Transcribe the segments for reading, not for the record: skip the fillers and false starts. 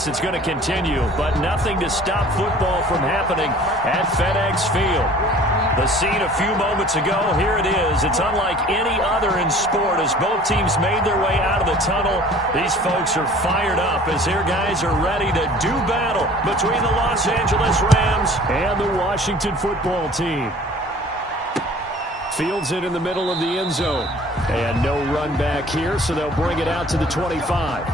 minutes, it's going to continue, but nothing to stop football from happening at FedEx Field. The scene a few moments ago, here it is. It's unlike any other in sport as both teams made their way out of the tunnel. These folks are fired up as their guys are ready to do battle between the Los Angeles Rams and the Washington football team. Fields it in the middle of the end zone. And no run back here, so they'll bring it out to the 25.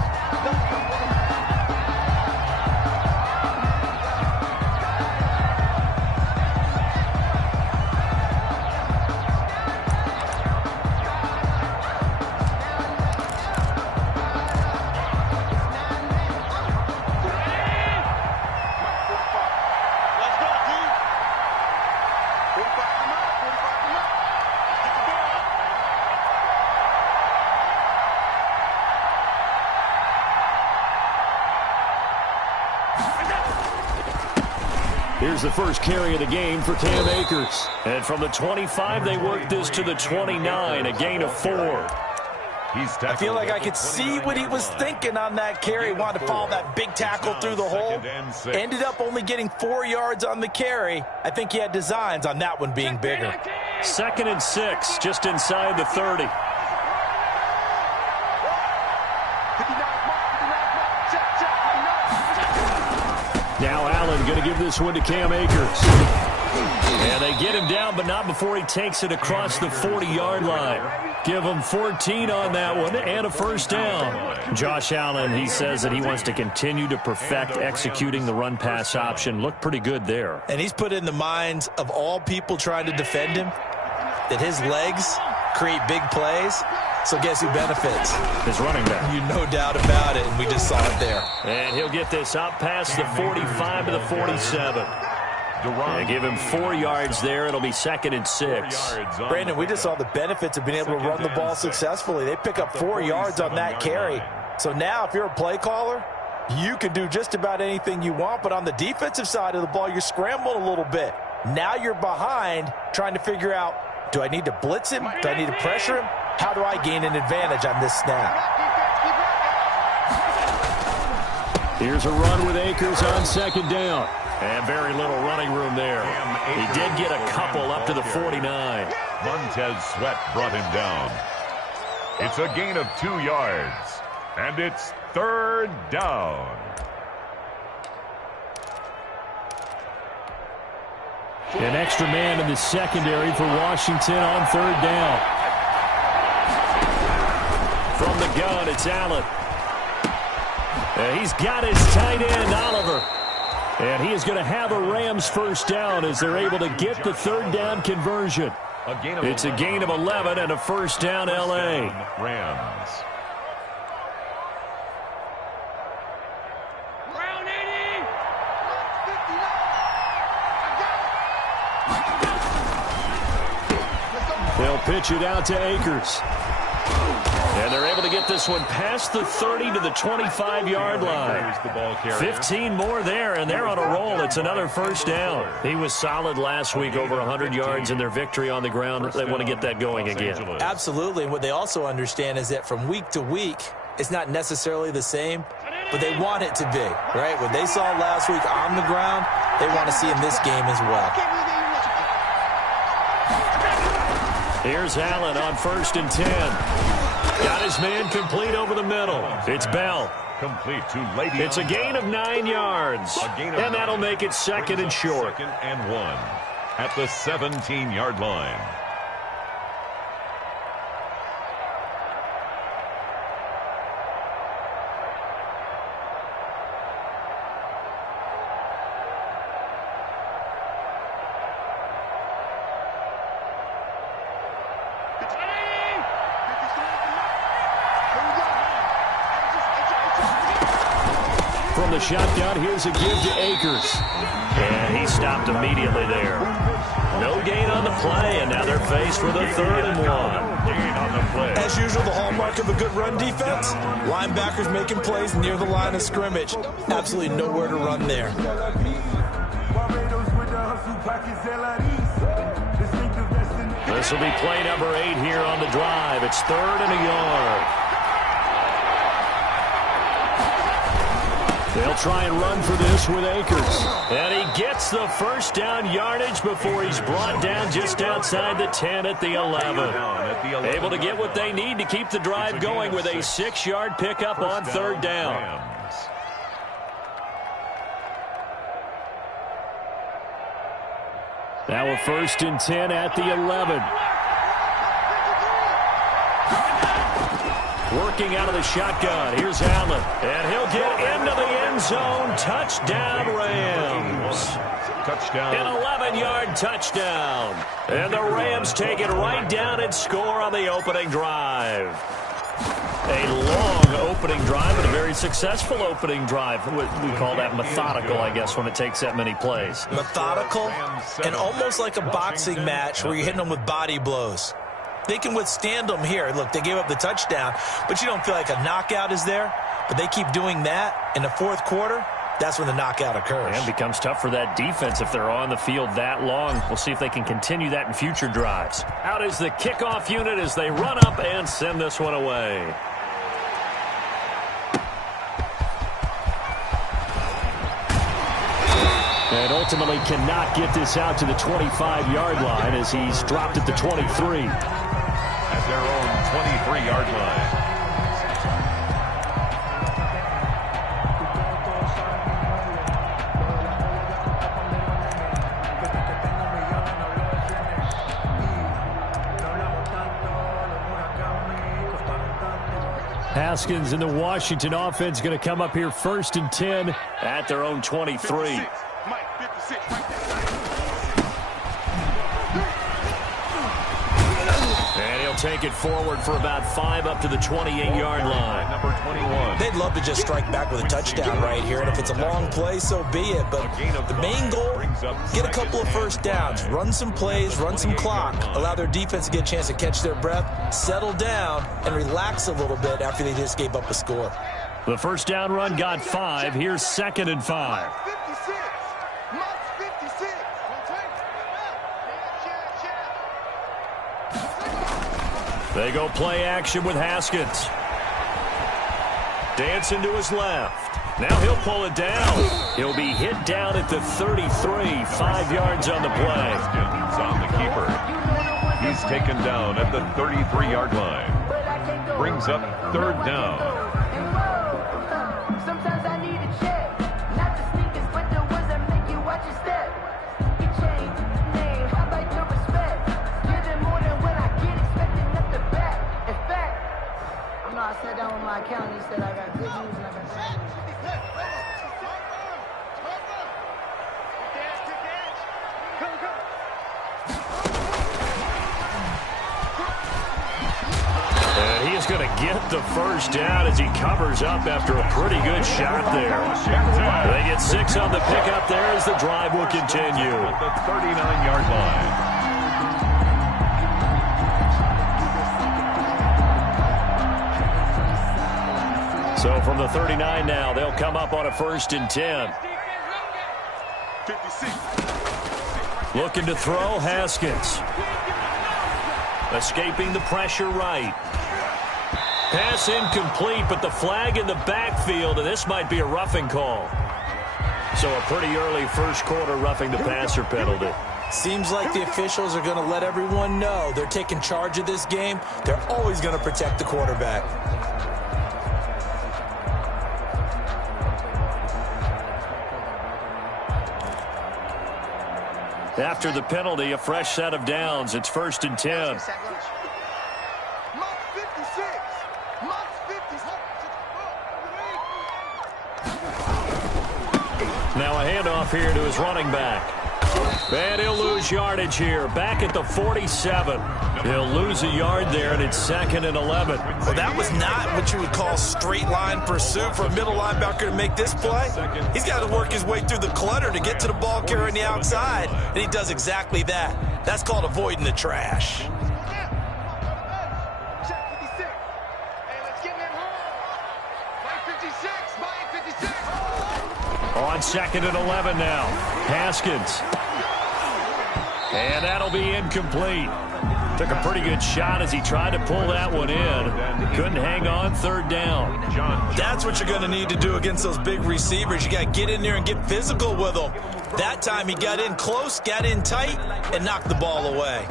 Here's the first carry of the game for Cam Akers. And from the 25, they work this to the 29, a gain of 4. I feel like I could see what he was thinking on that carry. Wanted to follow that big tackle through the hole. Ended up only getting 4 yards on the carry. I think he had designs on that one being bigger. 2nd and 6, just inside the 30. Now Allen going to give this one to Cam Akers. And they get him down, but not before he takes it across the 40-yard line. Give him 14 on that one and a first down. Josh Allen, he says that he wants to continue to perfect executing the run-pass option. Looked pretty good there. And he's put in the minds of all people trying to defend him that his legs create big plays. So guess who benefits? His running back. You no doubt about it, and we just saw it there. And he'll get this up past the 45 to the 47. They give him 4 yards there. It'll be 2nd and 6. Brandon, we just saw the benefits of being able to run the ball successfully. They pick up 4 yards on that carry. So now if you're a play caller, you can do just about anything you want. But on the defensive side of the ball, you're scrambling a little bit. Now you're behind trying to figure out, do I need to blitz him? Do I need to pressure him? How do I gain an advantage on this snap? Here's a run with Akers on 2nd down. And very little running room there. He did get a couple up to the 49. Montez Sweat brought him down. It's a gain of 2 yards. And it's 3rd down. An extra man in the secondary for Washington on 3rd down. From the gun, it's Allen. And he's got his tight end, Oliver. And he is going to have a Rams first down as they're able to get the 3rd down conversion. It's a gain of 11 and a first down, L.A. Rams. They'll pitch it out to Akers. And they're able to get this one past the 30 to the 25-yard line. 15 more there, and they're on a roll. It's another first down. He was solid last week, over 100 yards in their victory on the ground. They want to get that going again. Absolutely. And what they also understand is that from week to week, it's not necessarily the same, but they want it to be, right? What they saw last week on the ground, they want to see in this game as well. Here's Allen on 1st and 10. Got his man complete over the middle. It's Bell. Complete to Lady. It's a gain of 9 yards. And that'll make it 2nd and short. 2nd and 1 at the 17-yard line. From the shotgun, here's a give to Akers. And he stopped immediately there. No gain on the play, and now they're faced with a 3rd and 1. As usual, the hallmark of a good run defense, linebackers making plays near the line of scrimmage. Absolutely nowhere to run there. This will be play number 8 here on the drive. It's 3rd and a yard. They'll try and run for this with Akers. And he gets the first down yardage before he's brought down just outside the 10 at the 11. Able to get what they need to keep the drive going with a 6-yard pickup on third down. Now a 1st and 10 at the 11. Working out of the shotgun. Here's Allen. And he'll get into the end zone. Touchdown, Rams. Touchdown. An 11-yard touchdown. And the Rams take it right down and score on the opening drive. A long opening drive and a very successful opening drive. We call that methodical, I guess, when it takes that many plays. Methodical and almost like a boxing match where you're hitting them with body blows. They can withstand them here. Look, they gave up the touchdown, but you don't feel like a knockout is there. But they keep doing that in the fourth quarter. That's when the knockout occurs. And it becomes tough for that defense if they're on the field that long. We'll see if they can continue that in future drives. Out is the kickoff unit as they run up and send this one away. And ultimately cannot get this out to the 25-yard line as he's dropped at the 23. At their own 23-yard line. Haskins and the Washington offense going to come up here 1st and 10 at their own 23. And he'll take it forward for about 5 up to the 28-yard line. Number 21. They'd love to just strike back with a touchdown right here, and if it's a long play, so be it. But the main goal, get a couple of first downs, run some plays, run some clock, allow their defense to get a chance to catch their breath, settle down, and relax a little bit after they just gave up a score. The first down run got 5. Here's 2nd and 5. They go play action with Haskins. Dancing to his left. Now he'll pull it down. He'll be hit down at the 33, 5 yards on the play. Haskins on the keeper. He's taken down at the 33-yard line. Brings up 3rd down. Sometimes I need a check, not the sneakers, but the ones that make you watch your step. You change name, how about your respect? Give them more than what I get, expecting nothing back. In fact, you know, I sat down with my accountant, he said I got good news and I got bad news. And he is going to get the first down as he covers up after a pretty good shot there. They get 6 on the pickup there as the drive will continue. At the 39-yard line. So from the 39 now, they'll come up on a 1st and 10. Looking to throw, Haskins. Escaping the pressure right. Pass incomplete, but the flag in the backfield, and this might be a roughing call. So a pretty early first quarter roughing the passer penalty. Seems like the officials are going to let everyone know they're taking charge of this game. They're always going to protect the quarterback. After the penalty, a fresh set of downs. It's 1st and 10. Now a handoff here to his running back. And he'll lose yardage here. Back at the 47. He'll lose a yard there, and it's 2nd and 11. Well, that was not what you would call straight line pursuit for a middle linebacker to make this play. He's got to work his way through the clutter to get to the ball carrier on the outside, and he does exactly that. That's called avoiding the trash. On 2nd and 11 now. Haskins. And that'll be incomplete. Took a pretty good shot as he tried to pull that one in. Couldn't hang on, third down. That's what you're going to need to do against those big receivers. You got to get in there and get physical with them. That time he got in close, got in tight, and knocked the ball away.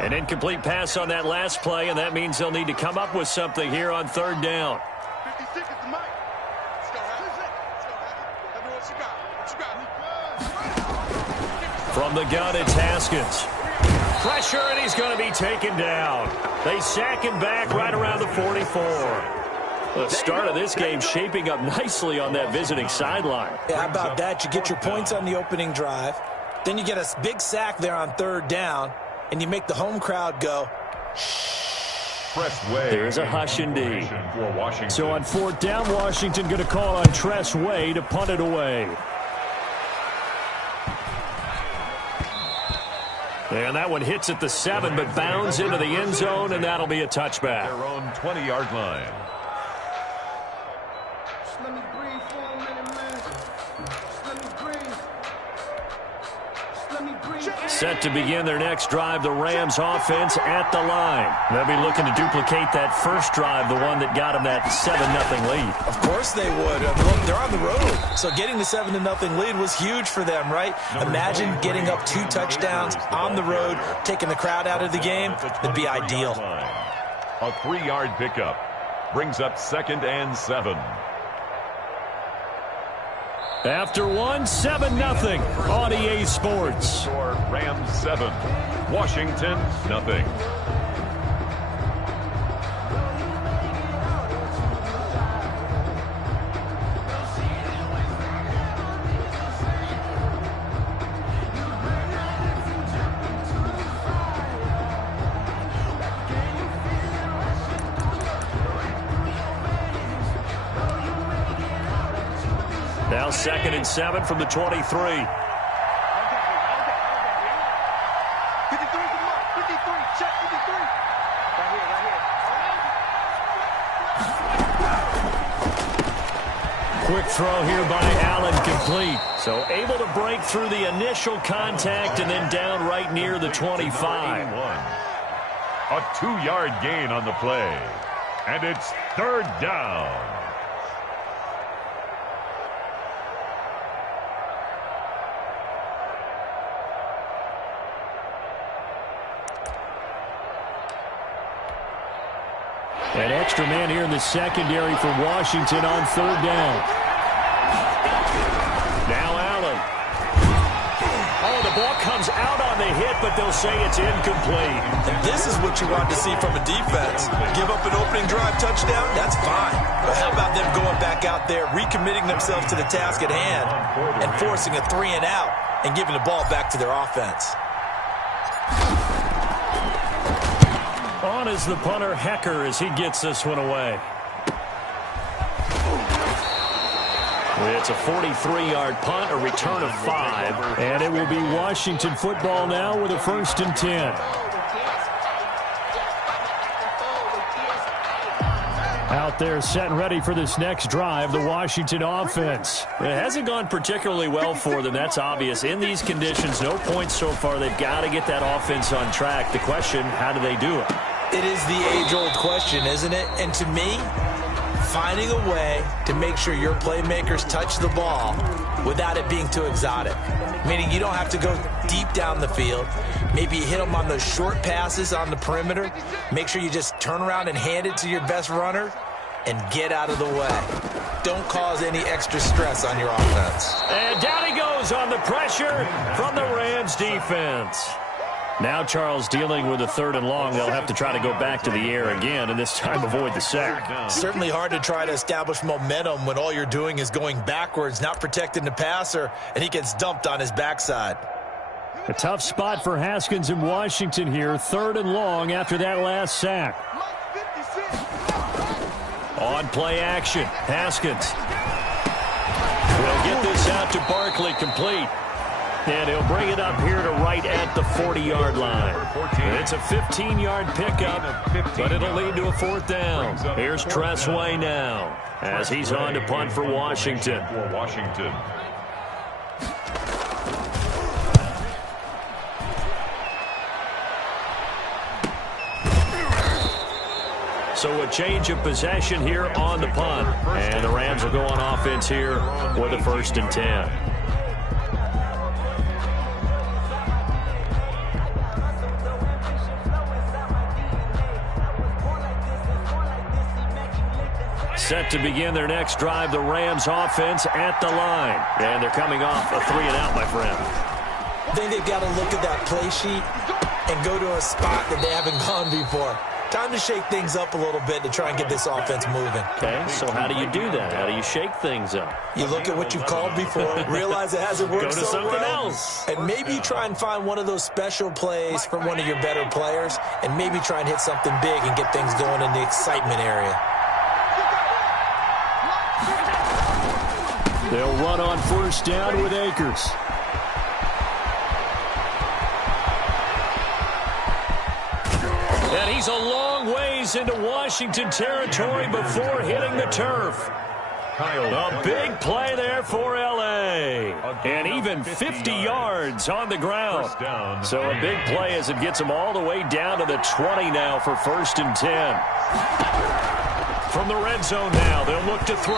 An incomplete pass on that last play, and that means they'll need to come up with something here on third down. From the gun, it's Haskins. Pressure, and he's going to be taken down. They sack him back right around the 44. The start of this game shaping up nicely on that visiting sideline. Yeah, how about that? You get your points on the opening drive. Then you get a big sack there on third down, and you make the home crowd go, There's a hush indeed. So on fourth down, Washington going to call on Tress Way to punt it away. And that one hits at the 7, but bounds into the end zone, and that'll be a touchback. Their own 20-yard line. Let me breathe for a minute, man. Let me breathe. Let me breathe. Set to begin their next drive, the Rams offense at the line. They'll be looking to duplicate that first drive, the one that got them that 7-0 lead. Of course they would. Look, they're on the road. So getting the 7-0 lead was huge for them, right? Imagine getting up 2 touchdowns on the road, taking the crowd out of the game. It'd be ideal. A 3-yard pickup brings up 2nd and 7. After 7-0 on EA Sports. Score Rams 7, Washington nothing. Now 2nd and 7 from the 23. 53 check 53. Right here. Quick throw here by Allen, complete. So able to break through the initial contact and then down right near the 25. A 2-yard gain on the play. And it's third down. An extra man here in the secondary for Washington on third down. Now Allen. Oh, the ball comes out on the hit, but they'll say it's incomplete. And this is what you want to see from a defense. Give up an opening drive touchdown, that's fine. But how about them going back out there, recommitting themselves to the task at hand, and forcing a 3-and-out and giving the ball back to their offense. On is the punter, Hecker, as he gets this one away. It's a 43-yard punt, a return of 5. And it will be Washington football now with a 1st and 10. Out there set and ready for this next drive, the Washington offense. It hasn't gone particularly well for them, that's obvious. In these conditions, no points so far. They've got to get that offense on track. The question, how do they do it? It is the age-old question, isn't it? And to me, finding a way to make sure your playmakers touch the ball without it being too exotic. Meaning you don't have to go deep down the field. Maybe you hit them on those short passes on the perimeter. Make sure you just turn around and hand it to your best runner and get out of the way. Don't cause any extra stress on your offense. And down he goes on the pressure from the Rams defense. Now Charles dealing with a 3rd and long. They'll have to try to go back to the air again and this time avoid the sack. Certainly hard to try to establish momentum when all you're doing is going backwards, not protecting the passer, and he gets dumped on his backside. A tough spot for Haskins in Washington here. 3rd and long after that last sack. On play action, Haskins will get this out to Barkley, complete. And he'll bring it up here to right at the 40-yard line. It's a 15-yard pickup, but it'll lead to a 4th down. Here's Tress Way now as he's on to punt for Washington. So a change of possession here on the punt. And the Rams will go on offense here with a 1st and 10. Set to begin their next drive, the Rams offense at the line. And they're coming off a 3-and-out, my friend. I think they've got to look at that play sheet and go to a spot that they haven't gone before. Time to shake things up a little bit to try and get this offense moving. Okay, so how do you do that? How do you shake things up? You look at what you've called before, realize it hasn't worked Go to so something well, else. and maybe try and find one of those special plays from one of your better players, and maybe try and hit something big and get things going in the excitement area. They'll run on 1st down with Akers. And he's a long ways into Washington territory before hitting the turf. A big play there for L.A. And even 50 yards on the ground. So a big play as it gets them all the way down to the 20 now for 1st and 10. From the red zone now, they'll look to throw.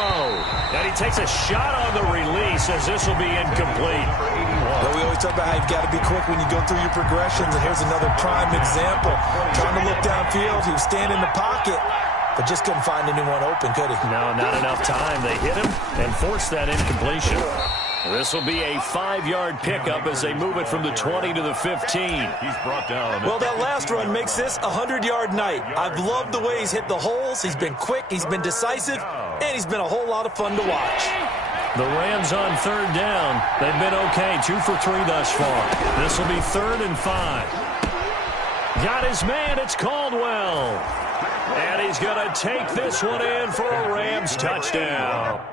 And he takes a shot on the release as this will be incomplete. Well, we always talk about how you've got to be quick when you go through your progressions, and here's another prime example. Trying to look downfield, he was standing in the pocket, but just couldn't find anyone open, could he? No, not enough time. They hit him and forced that incompletion. This will be a 5-yard pickup as they move it from the 20 to the 15. He's brought down. Well, that last run makes this a 100-yard night. I've loved the way he's hit the holes. He's been quick, he's been decisive, and he's been a whole lot of fun to watch. The Rams on 3rd down. They've been okay, 2 for 3 thus far. This will be 3rd and 5. Got his man, it's Caldwell. And he's going to take this one in for a Rams touchdown.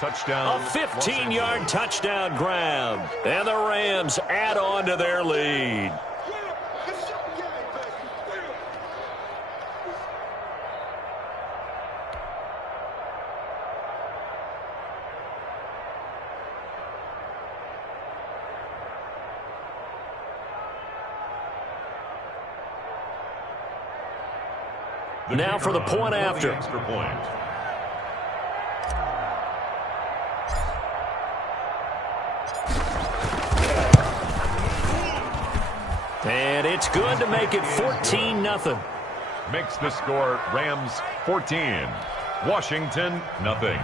Touchdown. A 15-yard touchdown grab. And the Rams add on to their lead. The Now for the point after. Extra point. And it's good to make it 14-0. Makes the score Rams 14, Washington nothing.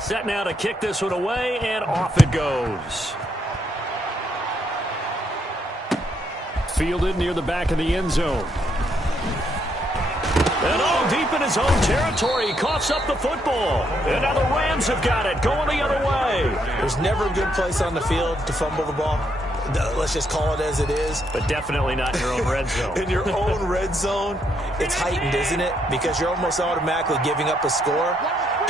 Set now to kick this one away, and off it goes. Fielded near the back of the end zone. And all deep in his own territory. He coughs up the football. And now the Rams have got it, going the other way. There's never a good place on the field to fumble the ball. Let's just call it as it is. But definitely not in your own red zone. In your own red zone, it's heightened, isn't it? Because you're almost automatically giving up a score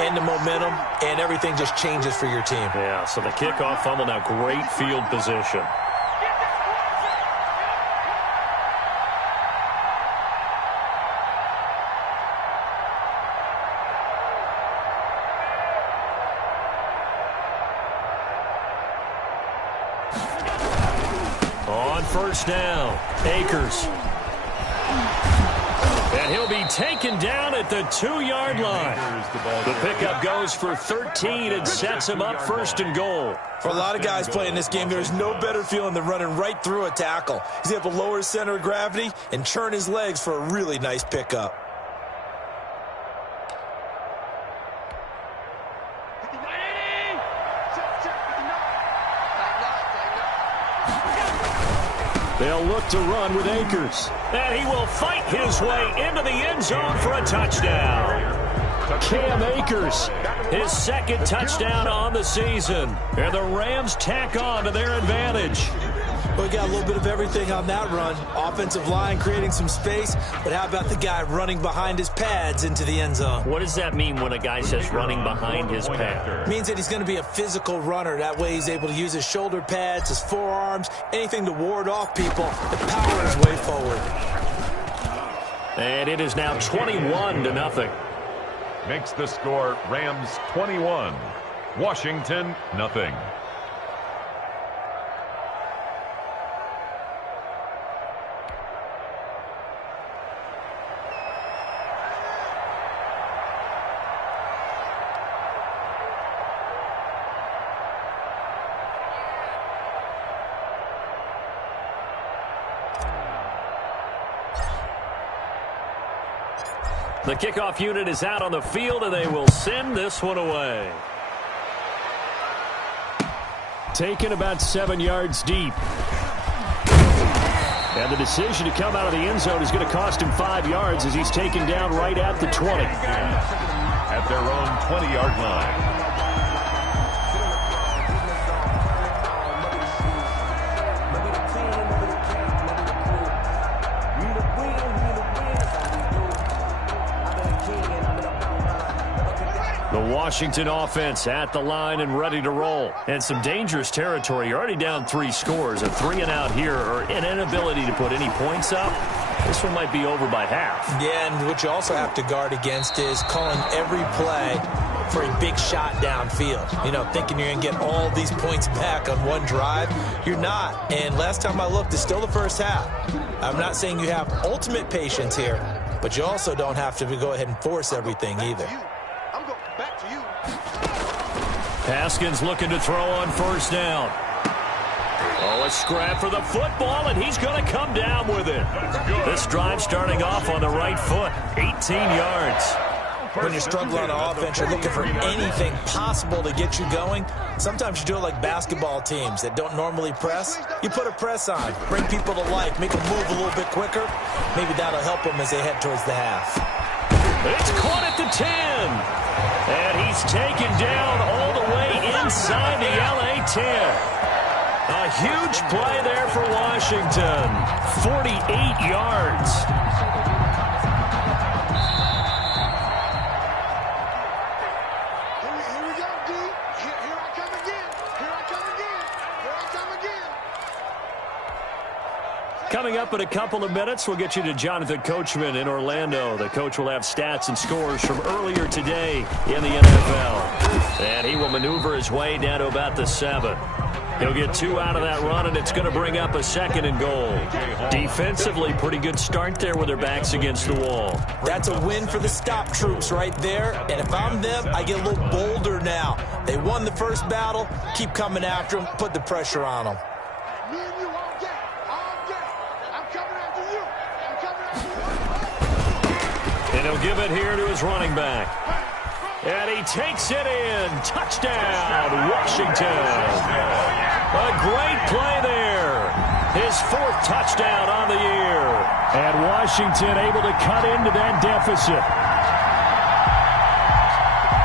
and the momentum, and everything just changes for your team. Yeah, so the kickoff fumble, now great field position. On first down, Akers. And he'll be taken down at the 2-yard line. The pickup goes for 13 and sets him up first and goal. For a lot of guys playing this game, there's no better feeling than running right through a tackle. He's able to lower his center of gravity and turn his legs for a really nice pickup. They'll look to run with Akers. And he will fight his way into the end zone for a touchdown. Cam Akers, his second touchdown on the season. And the Rams tack on to their advantage. We got a little bit of everything on that run. Offensive line creating some space, but how about the guy running behind his pads into the end zone? What does that mean when a guy says running behind his pad? It means that he's going to be a physical runner. That way he's able to use his shoulder pads, his forearms, anything to ward off people and power his way forward. And it is now 21-0. Makes the score Rams 21, Washington nothing. The kickoff unit is out on the field, and they will send this one away. Taken about 7 yards deep. And the decision to come out of the end zone is going to cost him 5 yards as he's taken down right at the 20. At their own 20-yard line. The Washington offense at the line and ready to roll. And some dangerous territory. You're already down 3 scores. A 3-and-out here, or an inability to put any points up. This one might be over by half. Yeah, and what you also have to guard against is calling every play for a big shot downfield. You know, thinking you're going to get all these points back on one drive. You're not. And last time I looked, it's still the first half. I'm not saying you have ultimate patience here, but you also don't have to go ahead and force everything either. Haskins looking to throw on first down. Oh, a scrap for the football, and he's going to come down with it. This drive starting off on the right foot, 18 yards. When you're struggling on offense, you're looking for anything possible to get you going. Sometimes you do it like basketball teams that don't normally press. You put a press on, bring people to life, make them move a little bit quicker. Maybe that'll help them as they head towards the half. It's caught at the 10. And he's taken down all the way inside the LA 10. A huge play there for Washington. 48 yards. Here we go, D. Here I come again. Here I come again. Here I come again. Coming up in a couple of minutes, we'll get you to Jonathan Coachman in Orlando. The coach will have stats and scores from earlier today in the NFL. And he will maneuver his way down to about the 7. He'll get 2 out of that run, and it's going to bring up a 2nd and goal. Defensively, pretty good start there with their backs against the wall. That's a win for the stop troops right there. And if I'm them, I get a little bolder now. They won the first battle. Keep coming after them. Put the pressure on them. Me and you all day. All day. I'm coming after you. I'm coming after you. And he'll give it here to his running back. And he takes it in. Touchdown, Washington. A great play there. His 4th touchdown on the year. And Washington able to cut into that deficit.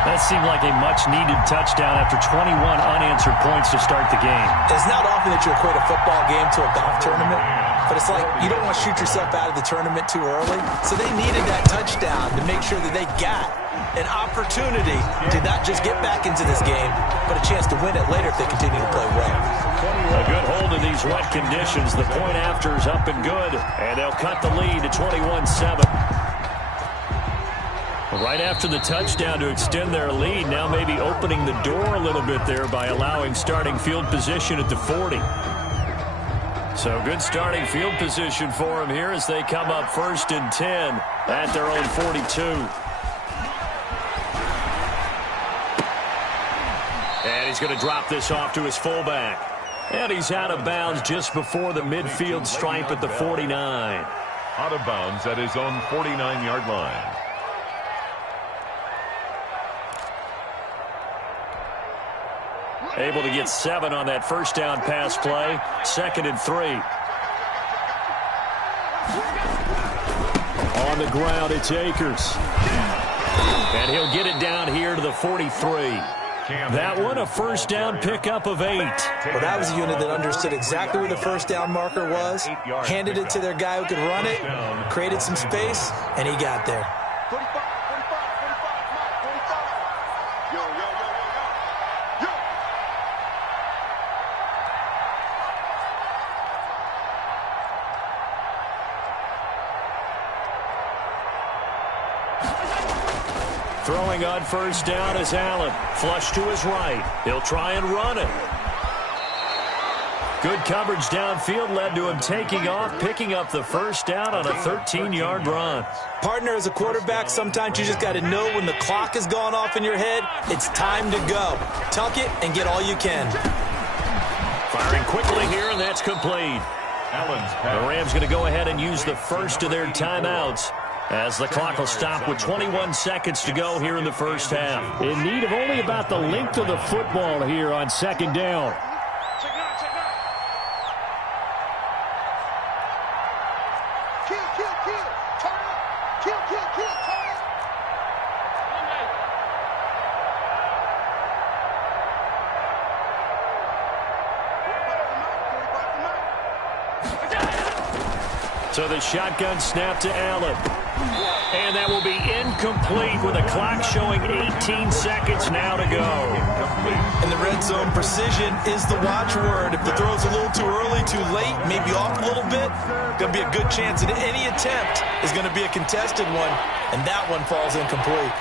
That seemed like a much-needed touchdown after 21 unanswered points to start the game. It's not often that you equate a football game to a golf tournament, but it's like you don't want to shoot yourself out of the tournament too early. So they needed that touchdown to make sure that they got an opportunity to not just get back into this game, but a chance to win it later if they continue to play well. A good hold in these wet conditions. The point after is up and good, and they'll cut the lead to 21-7. Right after the touchdown to extend their lead, now maybe opening the door a little bit there by allowing starting field position at the 40. So good starting field position for them here as they come up 1st and 10 at their own 42. And he's going to drop this off to his fullback. And he's out of bounds just before the midfield stripe at the 49. Out of bounds at his own 49-yard line. Able to get 7 on that first down pass play. 2nd and 3. On the ground, it's Akers. And he'll get it down here to the 43. That one, a first down pickup of 8. Well, that was a unit that understood exactly where the first down marker was, handed it to their guy who could run it, created some space, and he got there. 45, 45, 45, 45. Yo, yo, yo, yo, yo. Yo. Throwing on first down is Allen. Flush to his right. He'll try and run it. Good coverage downfield led to him taking off, picking up the first down on a 13-yard run. Partner, as a quarterback, sometimes you just got to know when the clock has gone off in your head, it's time to go. Tuck it and get all you can. Firing quickly here, and that's complete. The Rams going to go ahead and use the first of their timeouts as the clock will stop with 21 seconds to go here in the first half. In need of only about the length of the football here on 2nd down. Check it out, check it out. Kill, kill, kill. Turn up. Kill, kill, kill. Turn up. So the shotgun snap to Allen. And that will be incomplete with the clock showing 18 seconds now to go. In the red zone, precision is the watchword. If the throw's a little too early, too late, maybe off a little bit, going to be a good chance that any attempt is going to be a contested one, and that one falls incomplete.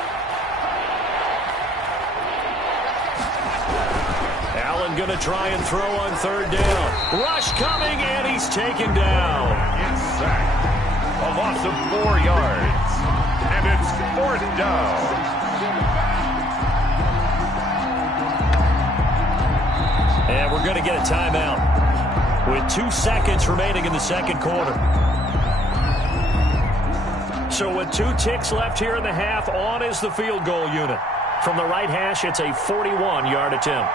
Allen going to try and throw on 3rd down. Rush coming, and he's taken down. It's sacked. A loss of 4 yards. And it's 4th down. And we're going to get a timeout with 2 seconds remaining in the 2nd quarter. So with 2 ticks left here in the half, on is the field goal unit. From the right hash, it's a 41-yard attempt.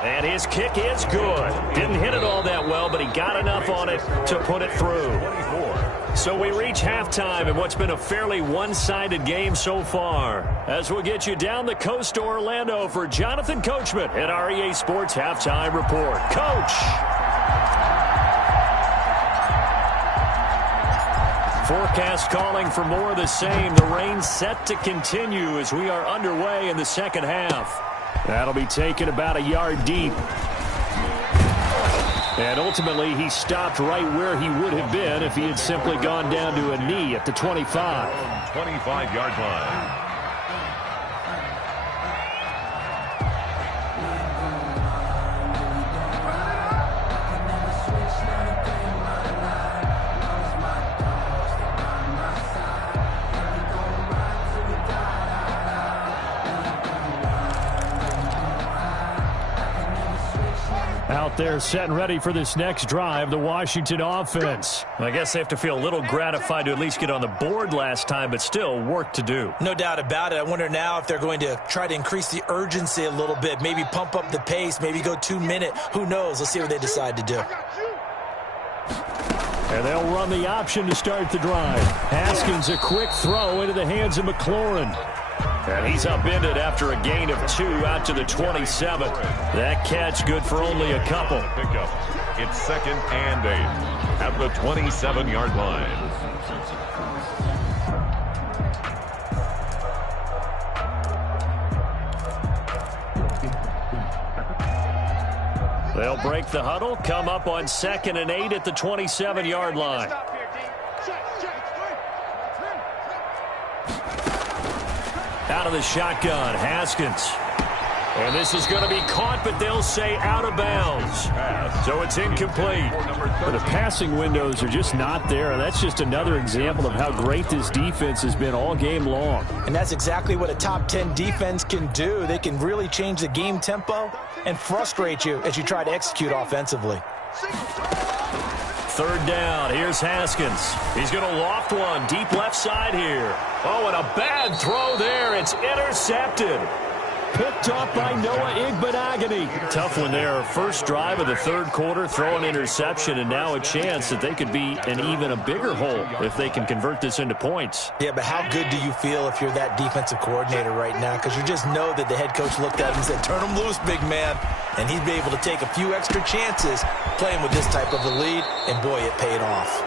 And his kick is good. Didn't hit it all that well, but he got enough on it to put it through. So we reach halftime in what's been a fairly one-sided game so far. As we'll get you down the coast to Orlando for Jonathan Coachman at our EA Sports Halftime Report. Coach! Forecast calling for more of the same. The rain set to continue as we are underway in the second half. That'll be taken about a yard deep. And ultimately, he stopped right where he would have been if he had simply gone down to a knee at the 25. 25-yard line. Out there set and ready for this next drive, the Washington offense. I guess they have to feel a little gratified to at least get on the board last time, but still work to do. No doubt about it. I wonder now if they're going to try to increase the urgency a little bit, maybe pump up the pace, maybe go 2-minute. Who knows? Let's see what they decide to do. And they'll run the option to start the drive. Haskins, a quick throw into the hands of McLaurin. And he's upended after a gain of 2 out to the 27. That catch good for only a couple. Pickup. It's 2nd and 8 at the 27-yard line. They'll break the huddle, come up on 2nd and 8 at the 27-yard line. Out of the shotgun, Haskins. And this is going to be caught, but they'll say out of bounds. So it's incomplete. But the passing windows are just not there. And that's just another example of how great this defense has been all game long. And that's exactly what a top 10 defense can do. They can really change the game tempo and frustrate you as you try to execute offensively. 3rd down. Here's Haskins. He's going to loft one deep left side here. Oh, and a bad throw there. It's intercepted. Picked off by Noah Igbenogany. Tough one there. First drive of the 3rd quarter, throw an interception, and now a chance that they could be in even a bigger hole if they can convert this into points. Yeah, but how good do you feel if you're that defensive coordinator right now? Because you just know that the head coach looked at him and said, turn him loose, big man. And he'd be able to take a few extra chances playing with this type of a lead, and boy, it paid off.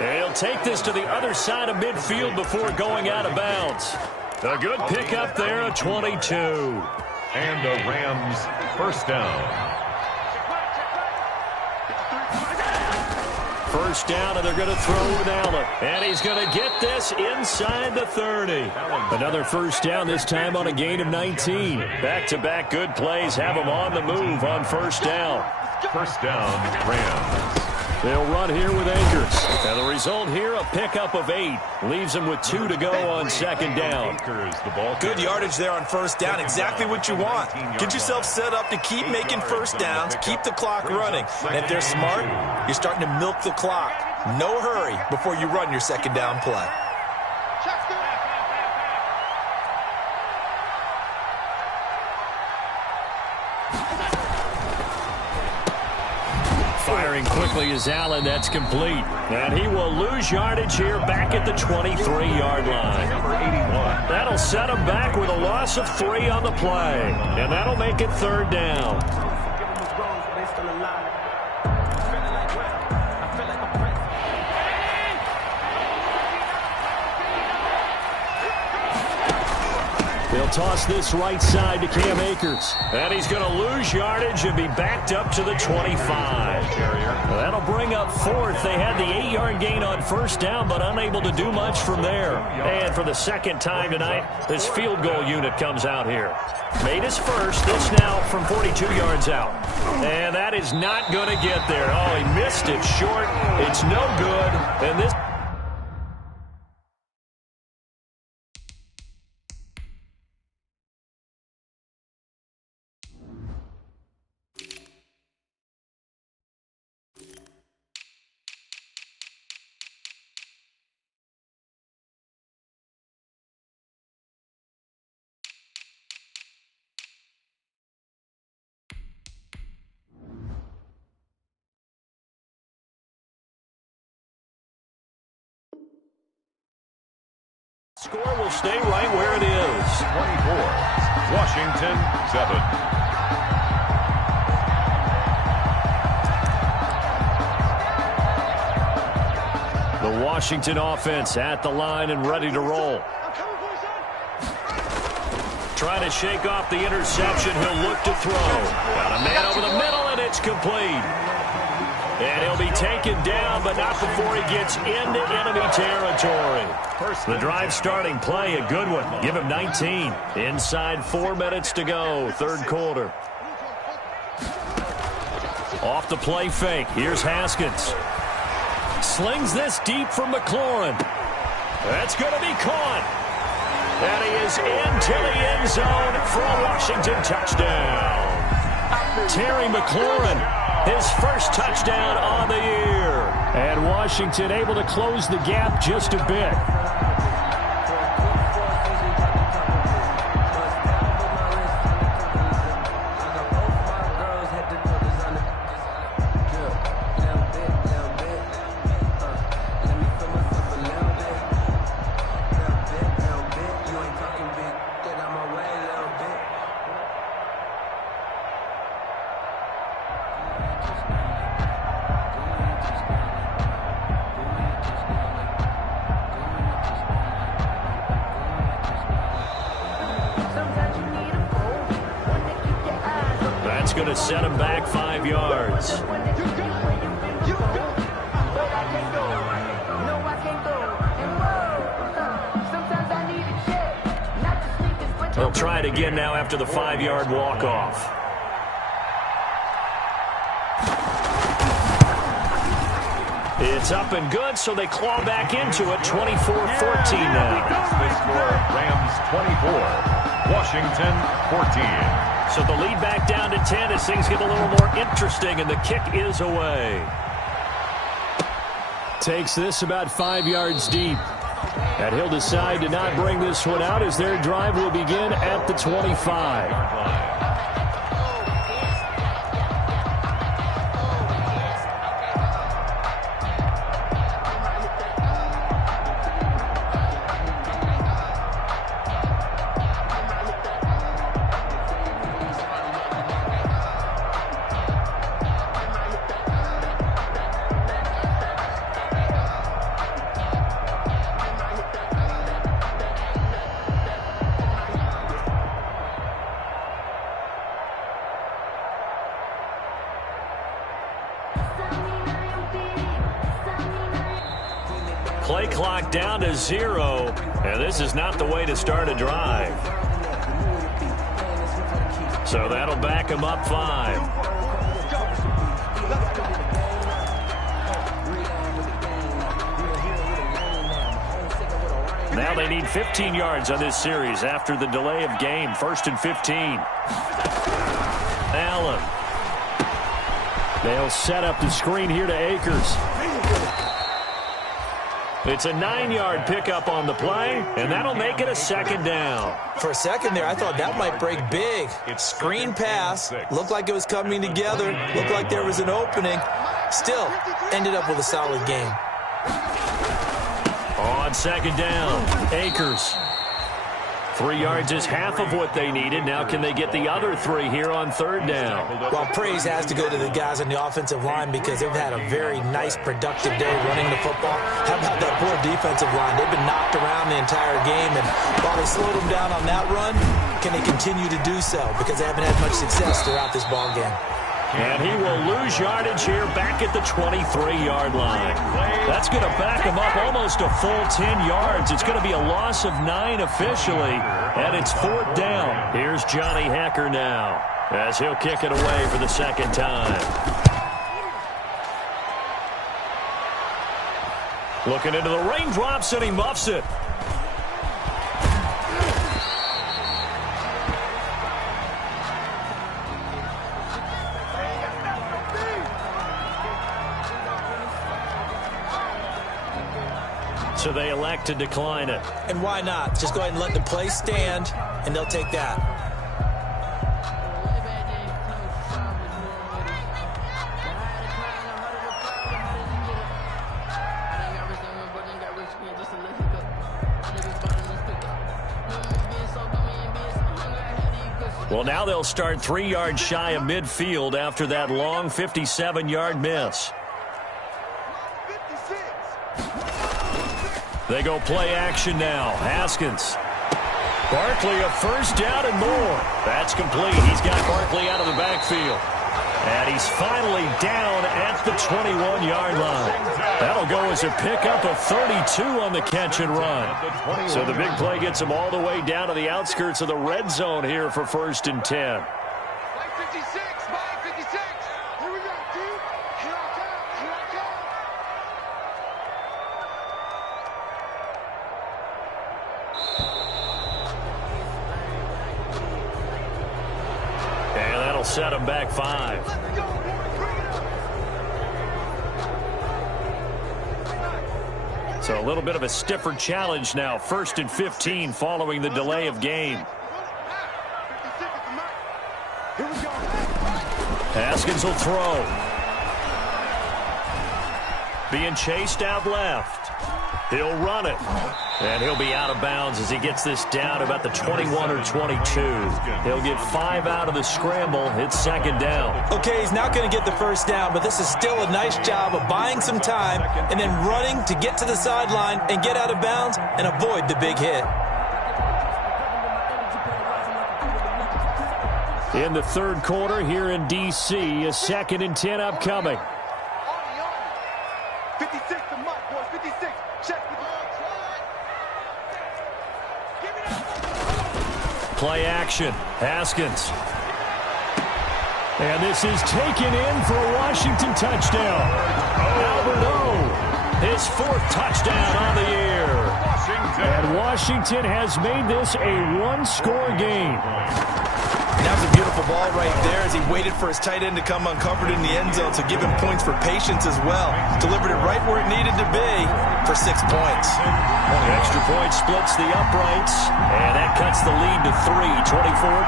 And he'll take this to the other side of midfield before going out of bounds. A good pickup there at 22. And the Rams first down. First down, and they're going to throw with Allen. And he's going to get this inside the 30. Another first down, this time on a gain of 19. Back-to-back good plays have them on the move on first down. First down, Rams. They'll run here with Akers. And the result here, a pickup of 8. Leaves them with 2 to go on 2nd down. Good yardage there on first down. Exactly what you want. Get yourself set up to keep making first downs, keep the clock running. And if they're smart, you're starting to milk the clock. No hurry before you run your 2nd down play. Firing quickly is Allen. That's complete. And he will lose yardage here back at the 23-yard line. That'll set him back with a loss of 3 on the play. And that'll make it 3rd down. They'll toss this right side to Cam Akers. And he's going to lose yardage and be backed up to the 25. That'll bring up 4th. They had the 8-yard gain on first down, but unable to do much from there. And for the 2nd time tonight, this field goal unit comes out here. Made his first. This now from 42 yards out. And that is not going to get there. Oh, he missed it short. It's no good. And this... Score will stay right where it is. 24. Washington 7. The Washington offense at the line and ready to roll. Trying to shake off the interception. He'll look to throw. Got a man over the middle, and it's complete. And he'll be taken down, but not before he gets into enemy territory. The drive starting play, a good one. Give him 19. Inside 4 minutes to go, third quarter. Off the play fake. Here's Haskins. Slings this deep from McLaurin. That's going to be caught. And he is into the end zone for a Washington touchdown. Terry McLaurin, his first touchdown on the year. And Washington able to close the gap just a bit. Going to set him back 5 yards. They'll try it again now after the 5-yard walk-off. It's up and good, so they claw back into it, 24-14 now. That's the score, Rams 24, Washington 14. So the lead back down to 10 as things get a little more interesting, and the kick is away. Takes this about 5 yards deep. And he'll decide to not bring this one out as their drive will begin at the 25. Play clock down to 0, and this is not the way to start a drive. So that'll back him up 5. Now they need 15 yards on this series after the delay of game. 1st and 15. Allen. They'll set up the screen here to Akers. It's a 9-yard pickup on the play, and that'll make it a 2nd down. For a second there, I thought that might break big. Screen pass. Looked like it was coming together. Looked like there was an opening. Still, ended up with a solid game. On 2nd down, Akers. 3 yards is half of what they needed. Now can they get the other 3 here on 3rd down? Well, praise has to go to the guys on the offensive line because they've had a very nice, productive day running the football. How about that poor defensive line? They've been knocked around the entire game, and while they slowed them down on that run, can they continue to do so? Because they haven't had much success throughout this ball game. And he will lose yardage here back at the 23-yard line. That's going to back him up almost a full 10 yards. It's going to be a loss of 9 officially, and it's 4th down. Here's Johnny Hecker now as he'll kick it away for the 2nd time. Looking into the raindrops, and he muffs it. So they elect to decline it. And why not? Just go ahead and let the play stand, and they'll take that. Well, now they'll start 3 yards shy of midfield after that long 57-yard miss. They go play action now. Haskins. Barkley a 1st down and more. That's complete. He's got Barkley out of the backfield. And he's finally down at the 21-yard line. That'll go as a pickup of 32 on the catch and run. So the big play gets him all the way down to the outskirts of the red zone here for 1st and 10. Set him back 5. So a little bit of a stiffer challenge now. 1st and 15 following the delay of game. Haskins will throw. Being chased out left. He'll run it. And he'll be out of bounds as he gets this down about the 21 or 22. He'll get 5 out of the scramble. It's 2nd down. Okay, he's not going to get the 1st down, but this is still a nice job of buying some time and then running to get to the sideline and get out of bounds and avoid the big hit. In the 3rd quarter here in D.C., a 2nd and 10 upcoming. 56 to Mike, boys. 56. Check with Play action. Haskins. And this is taken in for a Washington touchdown. Albert O, his 4th touchdown on the year. And Washington has made this a one-score game. That was a beautiful ball right there as he waited for his tight end to come uncovered in the end zone, so give him points for patience as well. Delivered it right where it needed to be for 6 points. The extra point splits the uprights, and that cuts the lead to 3, 24-21.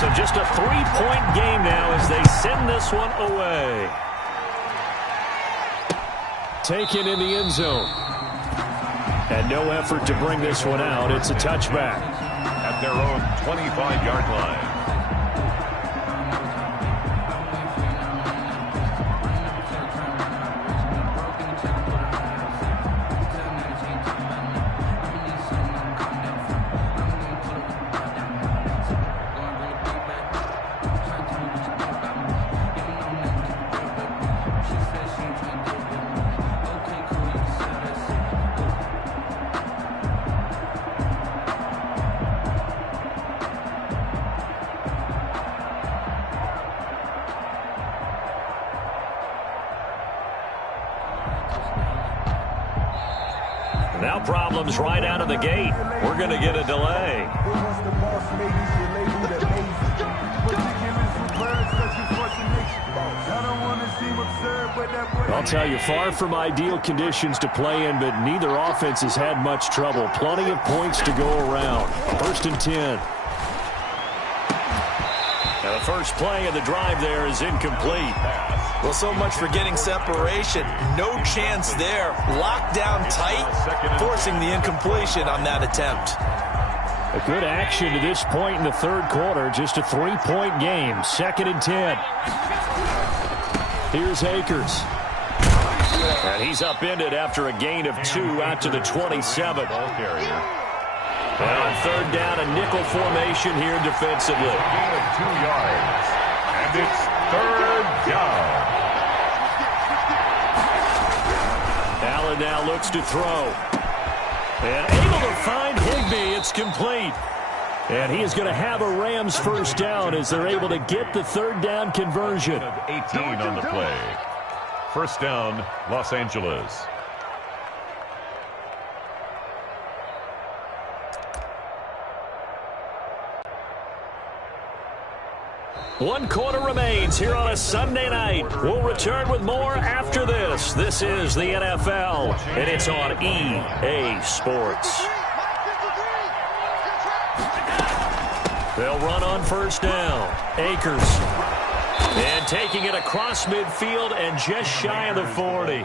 So just a 3-point game now as they send this one away. Taken in the end zone. And no effort to bring this one out. It's a touchback. At their own 25-yard line. Now problems right out of the gate. We're going to get a delay. I'll tell you, far from ideal conditions to play in, but neither offense has had much trouble. Plenty of points to go around. 1st and 10. Now the first play of the drive there is incomplete. Well, so much for getting separation. No chance there. Locked down tight, forcing the incompletion on that attempt. A good action to this point in the 3rd quarter. Just a 3-point game. 2nd and 10. Here's Akers. And he's upended after a gain of 2 out to the 27. And on 3rd down, a nickel formation here defensively. Gain of 2 yards. And it's 3rd down. Allen now looks to throw. And able to find Higbee. It's complete. And he is going to have a Rams 1st down as they're able to get the 3rd down conversion. 18 on the play. 1st down, Los Angeles. One quarter remains here on a Sunday night. We'll return with more after this. This is the NFL, and it's on EA Sports. They'll run on 1st down. Akers. And taking it across midfield and just shy of the 40.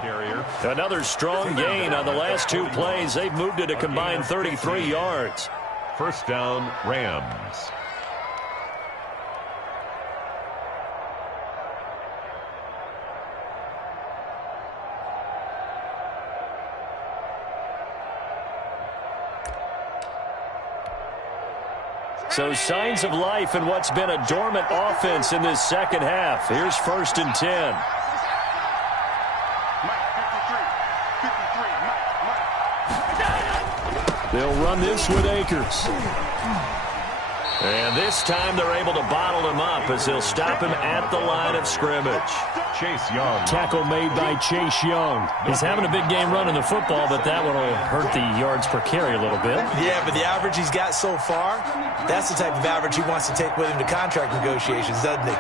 Another strong gain on the last 2 plays. They've moved it a combined 33 yards. 1st down, Rams. So signs of life in what's been a dormant offense in this second half. Here's 1st and 10. They'll run this with Akers. And this time they're able to bottle him up as they'll stop him at the line of scrimmage. Chase Young. Tackle made by Chase Young. He's having a big game running the football, but that one will hurt the yards per carry a little bit. Yeah, but the average he's got so far, that's the type of average he wants to take with him to contract negotiations, doesn't he?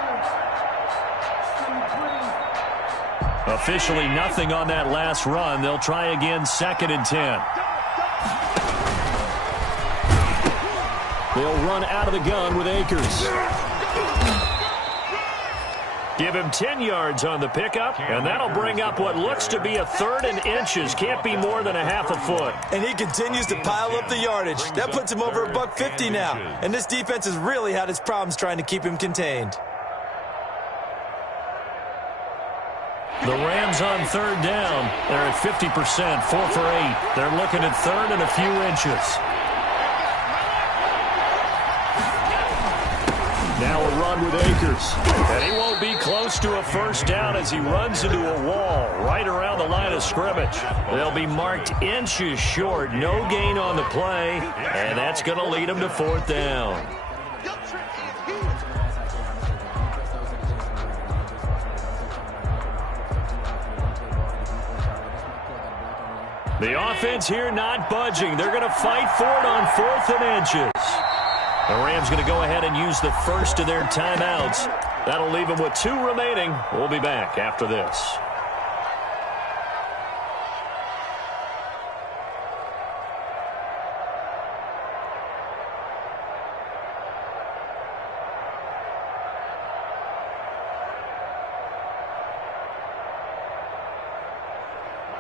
Officially nothing on that last run. They'll try again 2nd and 10. They'll run out of the gun with Akers. Give him 10 yards on the pickup, and that'll bring up what looks to be a 3rd and inches. Can't be more than a half a foot. And he continues to pile up the yardage. That puts him over $150 now. And this defense has really had its problems trying to keep him contained. The Rams on 3rd down. They're at 50%, 4 for 8. They're looking at 3rd and a few inches. Now a run with Akers. And he won't be close to a 1st down as he runs into a wall right around the line of scrimmage. They'll be marked inches short. No gain on the play. And that's going to lead them to 4th down. The offense here not budging. They're going to fight for it on 4th and inches. The Rams going to go ahead and use the first of their timeouts. That'll leave them with 2 remaining. We'll be back after this.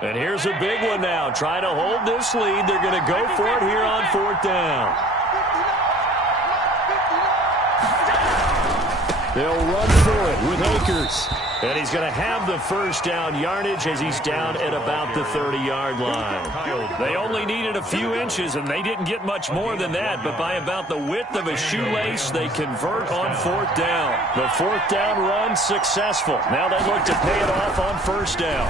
And here's a big one now. Trying to hold this lead. They're going to go for it here on 4th down. They'll run for it with Akers. And he's going to have the 1st down yardage as he's down at about the 30-yard line. They only needed a few inches, and they didn't get much more than that. But by about the width of a shoelace, they convert on 4th down. The 4th down run successful. Now they look to pay it off on 1st down.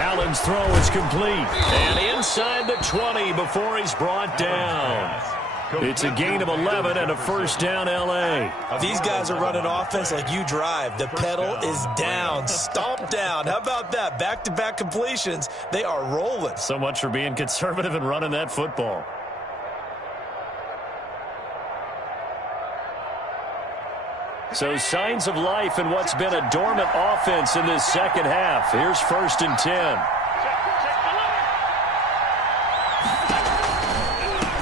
Allen's throw is complete. And inside the 20 before he's brought down. It's a gain of 11 and a 1st down, L.A. These guys are running offense like you drive. The pedal is down, stomped down. How about that? Back-to-back completions. They are rolling. So much for being conservative and running that football. So signs of life in what's been a dormant offense in this second half. Here's 1st and 10.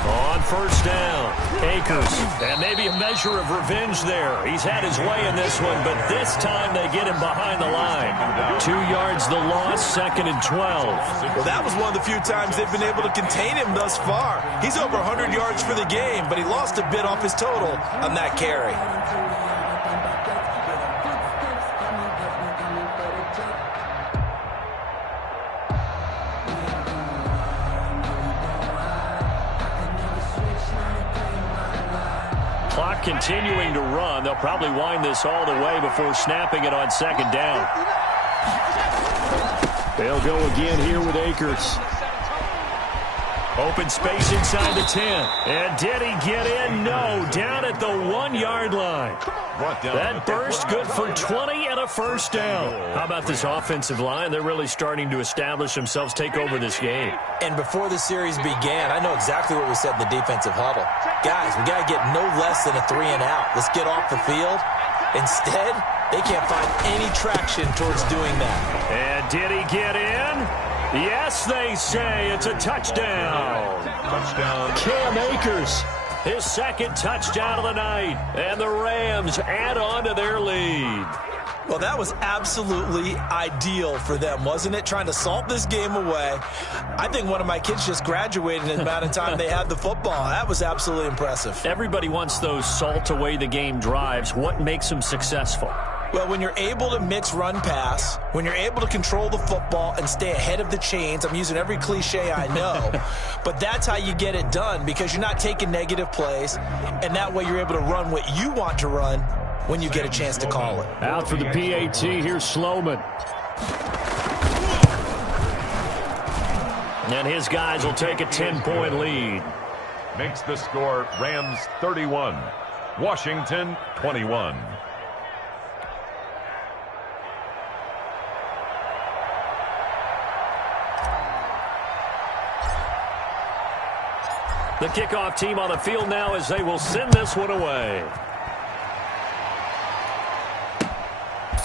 On 1st down, Akers. And maybe a measure of revenge there. He's had his way in this one, but this time they get him behind the line. 2 yards the loss, 2nd and 12. Well, that was one of the few times they've been able to contain him thus far. He's over 100 yards for the game, but he lost a bit off his total on that carry. Clock continuing to run. They'll probably wind this all the way before snapping it on 2nd down. They'll go again here with Akers. Open space inside the 10. And did he get in? No. Down at the 1-yard line. That burst good for 20 and a 1st down. How about this offensive line? They're really starting to establish themselves, take over this game. And before the series began, I know exactly what we said in the defensive huddle. Guys, we got to get no less than a 3 and out. Let's get off the field. Instead, they can't find any traction towards doing that. And did he get in? Yes, they say. It's a touchdown. Touchdown. Cam Akers, his 2nd touchdown of the night. And the Rams add on to their lead. Well, that was absolutely ideal for them, wasn't it? Trying to salt this game away. I think one of my kids just graduated in the amount of time they had the football. That was absolutely impressive. Everybody wants those salt away the game drives. What makes them successful? Well, when you're able to mix run-pass, when you're able to control the football and stay ahead of the chains, I'm using every cliche I know, but that's how you get it done because you're not taking negative plays, and that way you're able to run what you want to run when you get a chance to call it. Out for the PAT, here's Sloman. And his guys will take a 10-point lead. Makes the score Rams 31, Washington 21. The kickoff team on the field now as they will send this one away.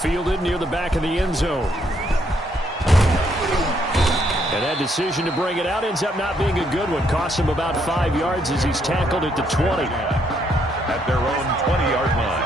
Fielded near the back of the end zone. And that decision to bring it out ends up not being a good one. Costs him about 5 yards as he's tackled at the 20. At their own 20-yard line.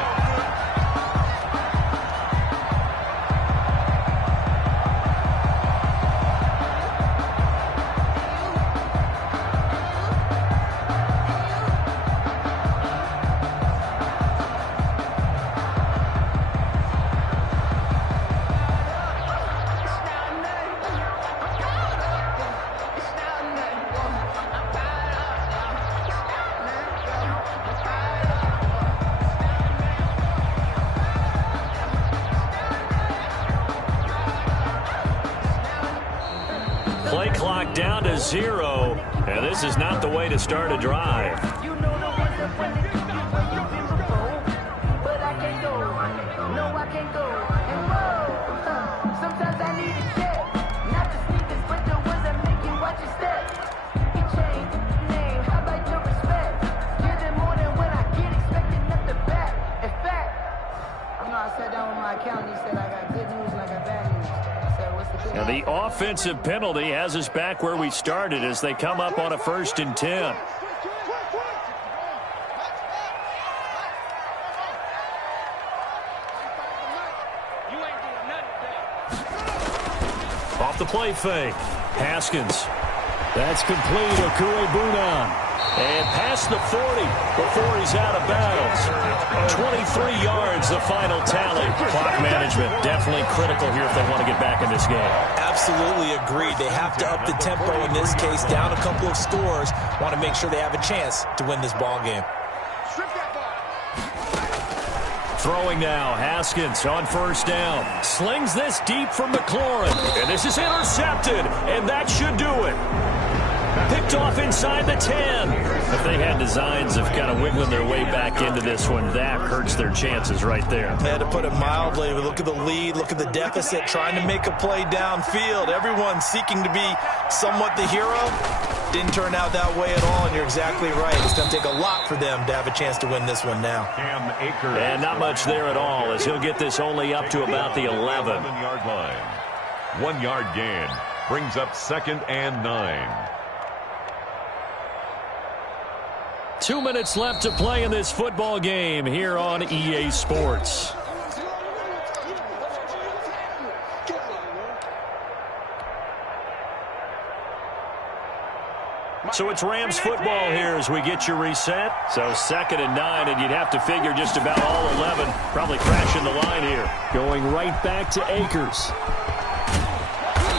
Play clock down to 0, and this is not the way to start a drive. You know the ones that when they keep you where you've been before. But I can't go. No, I can't go. And whoa, sometimes I need a check. Not the sneakers, but the ones that make you watch your step. You change name, how about your respect? Give them more than what I get, expecting nothing back. In fact, I sat down with my accountant, he said I got good news and I got bad news. I said, what's the good Now, news? the offensive penalty has us back where we started as they come up on a 1st and 10. Off the play fake. Haskins. That's complete. Okue-Bunan. And past the 40 before he's out of bounds. 23 yards, the final tally. Clock management definitely critical here if they want to get back in this game. Absolutely agreed. They have to up the tempo in this case, down a couple of scores. Want to make sure they have a chance to win this ball game. Throwing now, Haskins on 1st down. Slings this deep from McLaurin. And this is intercepted, and that should do it. Picked off inside the 10. If they had designs of kind of wiggling their way back into this one, that hurts their chances right there. They had to put it mildly. Look at the lead. Look at the deficit. Trying to make a play downfield. Everyone seeking to be somewhat the hero. Didn't turn out that way at all, and you're exactly right. It's going to take a lot for them to have a chance to win this one now. And not much there at all, as he'll get this only up to about the 11. 11-yard line. 1 yard gain brings up 2nd and 9. 2 minutes left to play in this football game here on EA Sports. So it's Rams football here as we get you reset. So 2nd and 9, and you'd have to figure just about all 11 probably crashing the line here. Going right back to Akers.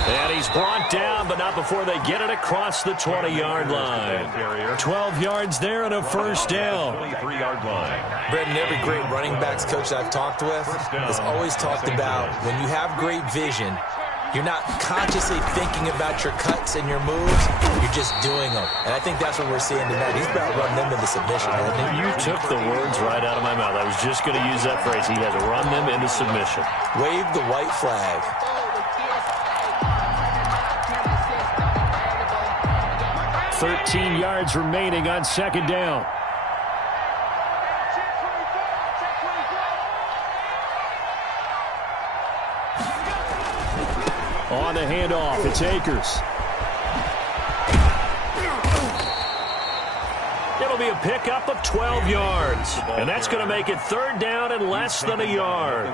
And he's brought down, but not before they get it across the 20-yard line. 12 yards there and a 1st down. 23-yard line. Brendan, every great running backs coach that I've talked with has always talked about when you have great vision, you're not consciously thinking about your cuts and your moves. You're just doing them. And I think that's what we're seeing tonight. He's about to run them into submission, hasn't he? You took the words right out of my mouth. I was just going to use that phrase. He had to run them into submission. Wave the white flag. 13 yards remaining on 2nd down. On the handoff, it's Akers. It'll be a pickup of 12 yards. And that's going to make it 3rd down and less than a yard.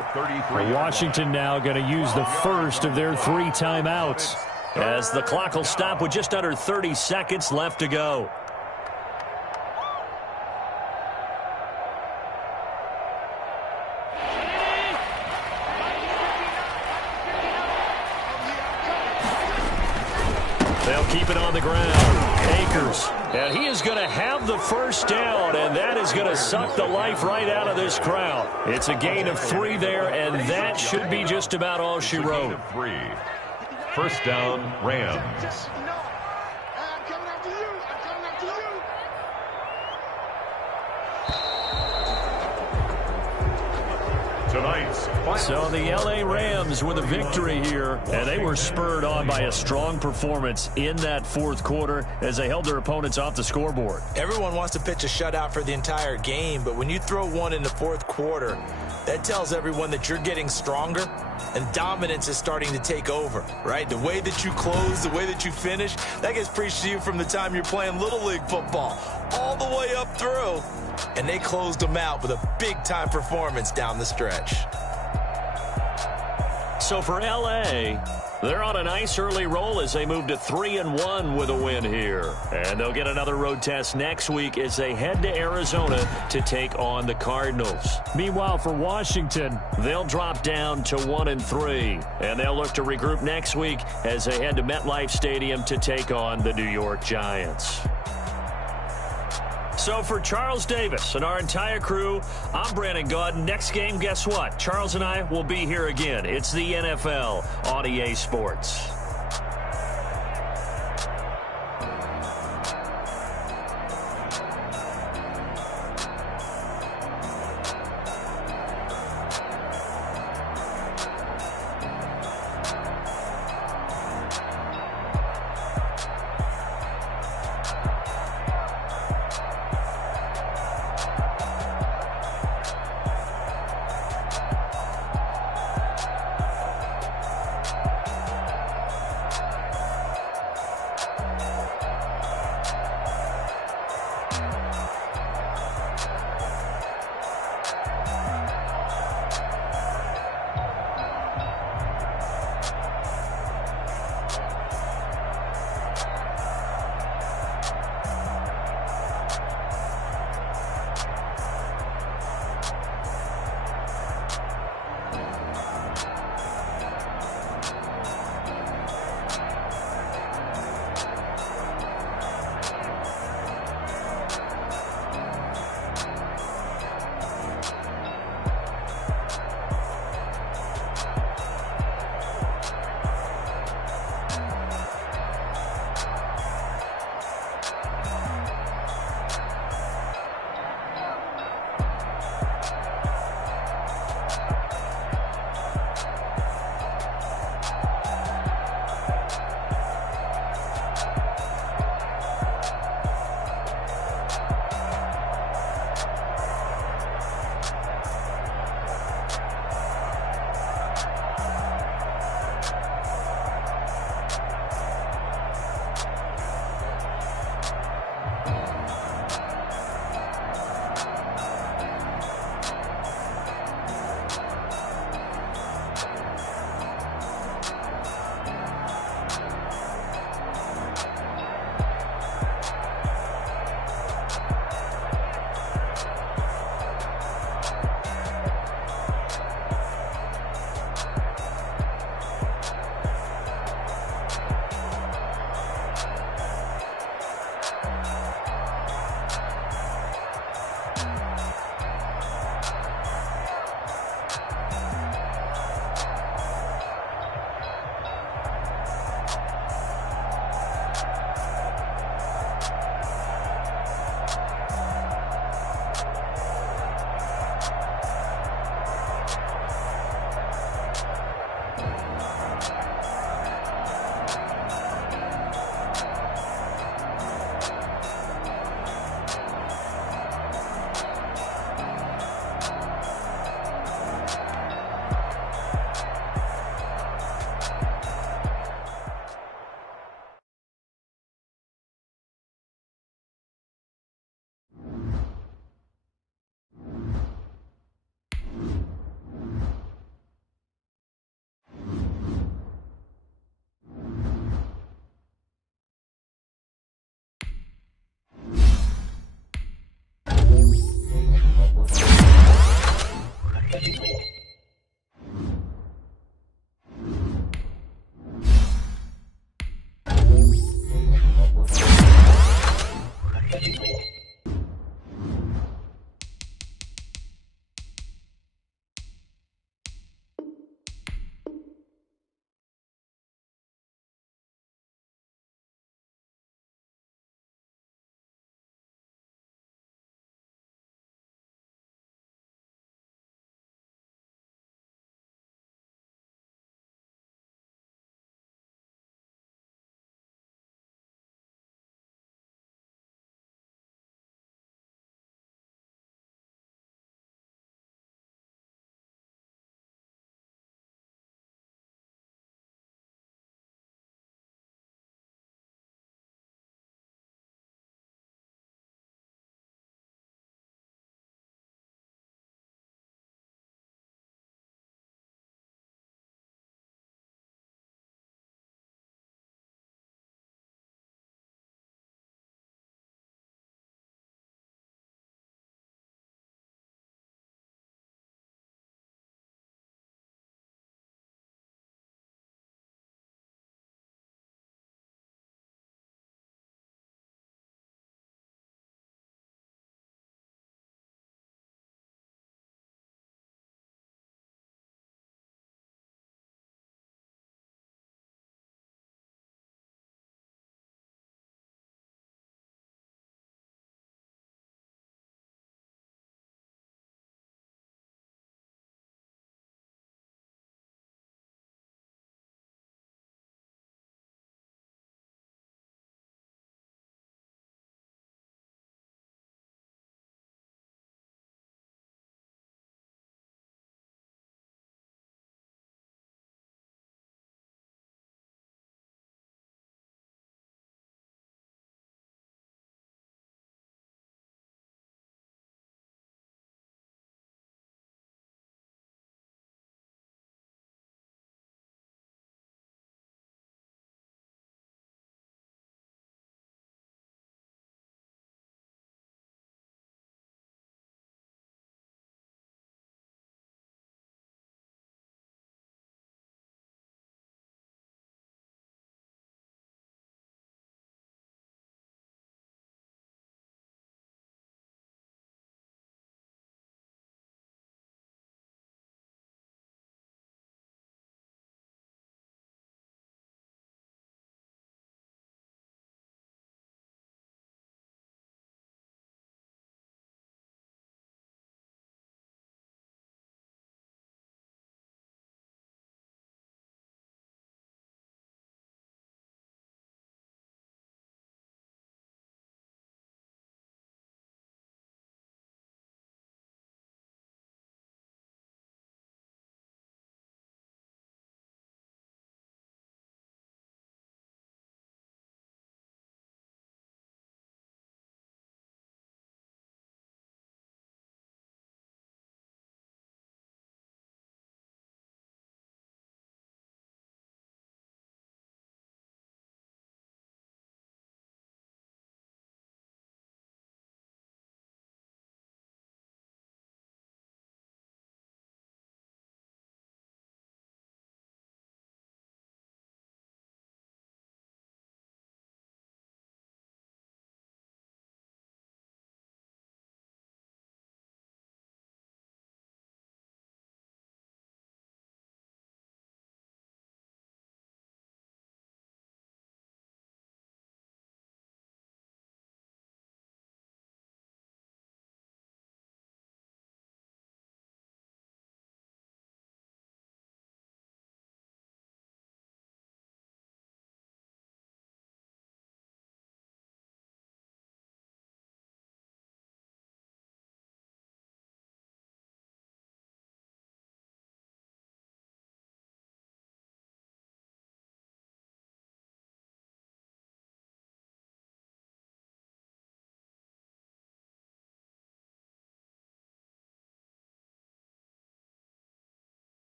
Washington now going to use the first of their 3 timeouts, as the clock will stop with just under 30 seconds left to go. keep it on the ground. Akers. And he is going to have the first down, and that is going to suck the life right out of this crowd. It's a gain of 3 there, and that should be just about all she wrote. 3. First down, Rams. I'm coming after you. I'm coming after you. Tonight's final So the L.A. Rams with a victory here, and they were spurred on by a strong performance in that fourth quarter as they held their opponents off the scoreboard. Everyone wants to pitch a shutout for the entire game, but when you throw one in the fourth quarter, that tells everyone that you're getting stronger and dominance is starting to take over, right? The way that you close, the way that you finish, that gets preached to you from the time you're playing Little League football all the way up through. And they closed them out with a big-time performance down the stretch. So for L.A., they're on a nice early roll as they move to 3-1 with a win here. And they'll get another road test next week as they head to Arizona to take on the Cardinals. Meanwhile, for Washington, they'll drop down to 1-3. And they'll look to regroup next week as they head to MetLife Stadium to take on the New York Giants. So for Charles Davis and our entire crew, I'm Brandon Gaudin. Next game, guess what? Charles and I will be here again. It's the NFL on EA Sports.